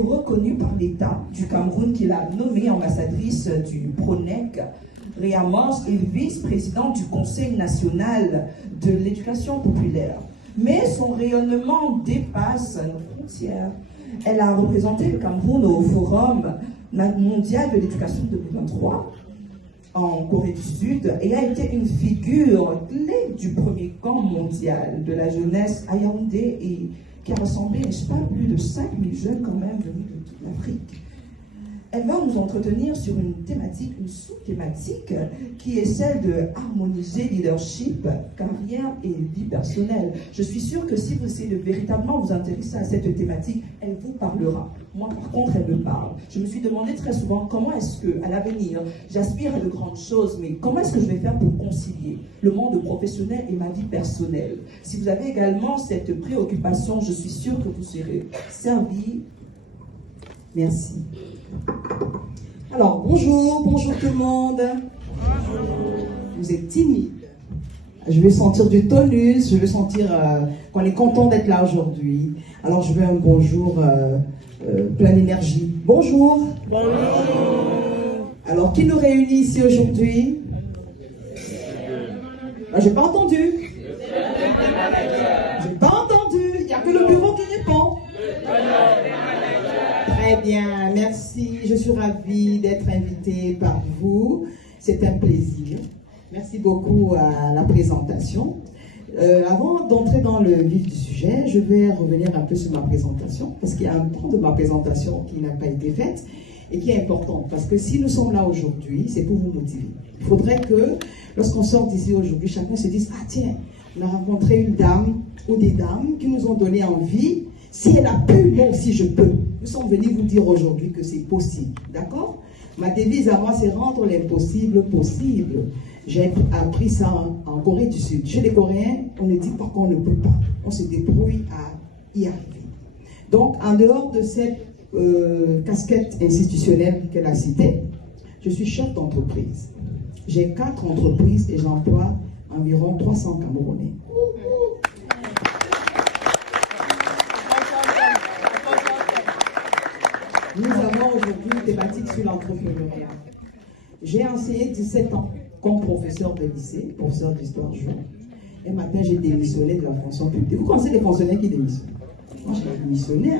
Reconnue par l'État du Cameroun qui l'a nommée ambassadrice du PRONEC, Réa Mors est vice-présidente du Conseil national de l'éducation populaire. Mais son rayonnement dépasse nos frontières. Elle a représenté le Cameroun au Forum mondial de l'éducation 2023 en Corée du Sud et a été une figure clé du premier camp mondial de la jeunesse à Yaoundé et qui a rassemblé, n'est-ce pas, plus de 5000 jeunes quand même venus de toute l'Afrique. Elle va nous entretenir sur une thématique, une sous-thématique, qui est celle de harmoniser leadership, carrière et vie personnelle. Je suis sûre que si vous essayez de véritablement vous intéresser à cette thématique, elle vous parlera. Moi, par contre, elle me parle. Je me suis demandé très souvent comment est-ce que, à l'avenir, j'aspire à de grandes choses, mais comment est-ce que je vais faire pour concilier le monde professionnel et ma vie personnelle? Si vous avez également cette préoccupation, je suis sûre que vous serez servi. Merci. Alors, bonjour tout le monde. Vous êtes timide. Je vais sentir du tonus, je vais sentir qu'on est content d'être là aujourd'hui. Alors, je veux un bonjour plein d'énergie. Bonjour. Bonjour. Alors, qui nous réunit ici aujourd'hui? J'ai pas entendu. J'ai pas entendu. Il n'y a que le bureau qui répond. Très bien, merci. Je suis ravie d'être invitée par vous. C'est un plaisir. Merci beaucoup à la présentation. Avant d'entrer dans le vif du sujet, je vais revenir un peu sur ma présentation, parce qu'il y a un point de ma présentation qui n'a pas été faite et qui est importante. Parce que si nous sommes là aujourd'hui, c'est pour vous motiver. Il faudrait que, lorsqu'on sort d'ici aujourd'hui, chacun se dise « Ah tiens, on a rencontré une dame ou des dames qui nous ont donné envie. Si elle a pu, moi aussi je peux. » Nous sommes venus vous dire aujourd'hui que c'est possible. D'accord? Ma devise à moi, c'est rendre l'impossible possible. J'ai appris ça en Corée du Sud. Chez les Coréens, on ne dit pas qu'on ne peut pas. On se débrouille à y arriver. Donc, en dehors de cette casquette institutionnelle qu'elle a citée, je suis chef d'entreprise. J'ai 4 entreprises et j'emploie environ 300 Camerounais. Nous avons aujourd'hui une thématique sur l'entrepreneuriat. J'ai enseigné 17 ans comme professeur de lycée, professeur d'histoire géo. Un matin, j'ai démissionné de la fonction publique. Vous connaissez les fonctionnaires qui démissionnent? Moi, j'ai démissionné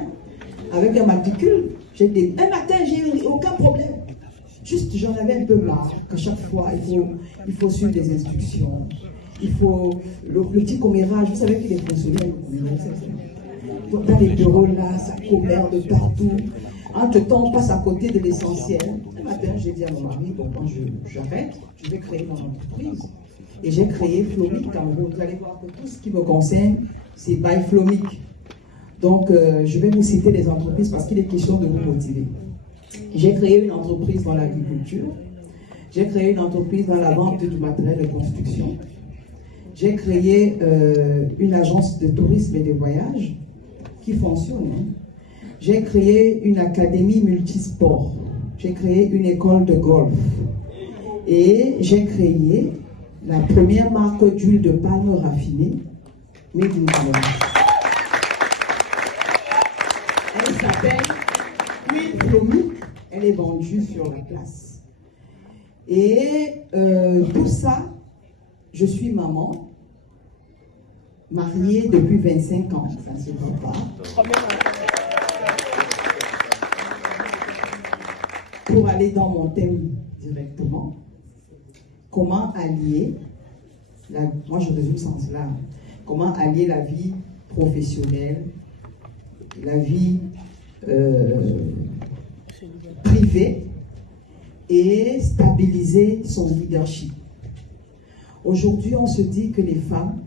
avec un matricule. Un matin, j'ai eu aucun problème. Juste, j'en avais un peu marre que chaque fois, il faut suivre les instructions. Il faut le petit commérage. Vous savez qu'il est fonctionnaire. Dans les bureaux là, ça commère de partout. Entre-temps, on passe à côté de l'essentiel. Un matin, j'ai dit à mon mari, bon, quand j'arrête, je vais créer mon entreprise. Et j'ai créé Flomic Cameroun. Vous allez voir que tout ce qui me concerne, c'est by Flomic. Donc, je vais vous citer les entreprises parce qu'il est question de vous motiver. J'ai créé une entreprise dans l'agriculture. J'ai créé une entreprise dans la vente du matériel de construction. J'ai créé une agence de tourisme et de voyage qui fonctionne. Hein. J'ai créé une académie multisport. J'ai créé une école de golf. Et j'ai créé la première marque d'huile de palme raffinée, Made in Cameroun. Elle s'appelle Huile Flomic. Elle est vendue sur la place. Et tout ça, je suis maman, mariée depuis 25 ans. Ça ne se voit pas. Pour aller dans mon thème directement, comment allier, moi je résume sans cela, comment allier la vie professionnelle, la vie privée et stabiliser son leadership. Aujourd'hui, on se dit que les femmes